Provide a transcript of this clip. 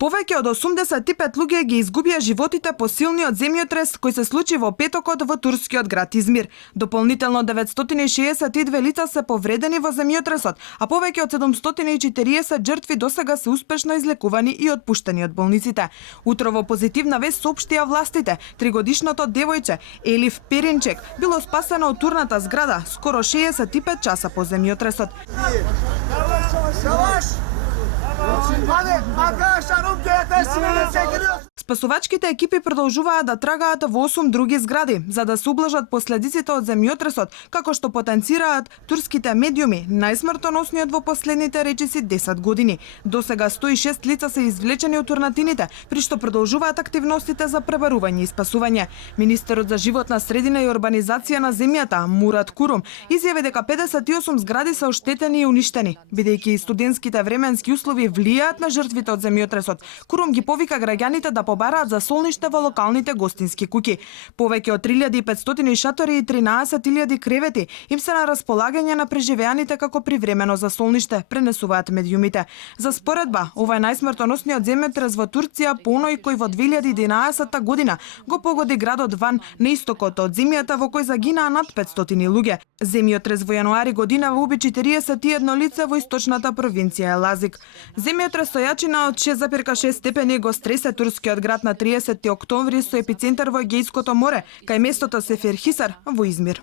Повеќе од 85 луѓе ги изгубија животите по силниот земјотрес кој се случи во петокот во турскиот град Измир. Дополнително 962 лица се повредени во земјотресот, а повеќе од 740 жртви досега се успешно излекувани и отпуштени од болниците. Утрово позитивна вест соопштија властите. Тригодишното девојче Елиф Перинчек било спасено од турната зграда скоро 65 часа по земјотресот. Спасувачките екипи продолжуваат да трагаат во 8 други згради за да се ублажат последиците од земјотресот, како што потенцираат турските медиуми, најсмртоносниот во последните речиси 10 години. Досега 106 лица се извлечени од турнатините, при што продолжуваат активностите за пребарување и спасување. Министерот за животна средина и урбанизација на земјата, Мурат Курум, изјави дека 58 згради се оштетени и уништени, бидејќи студентските временски услови влијаат на жртвите од земјотресот. Курум ги повика граѓаните да побараат за солниште во локалните гостински куќи. Повеќе од 3500 шатори и 13.000 кревети им се на располагање на преживеаните како привремено за солниште, пренесуваат медиумите. За споредба, ова е најсмртоносниот земјотрес во Турција по оној кој во 2011 година го погоди градот Ван на истокот од земјата во кој загинаа над 500 луѓе. Земјотрес во јануари година уби 41 лице во источната провинција Елазик. Земјотрес со јачина од 6,6 степени го стресе турскиот град на 30 октомври со епицентар во Егејското море, кај местото Сеферхисар во Измир.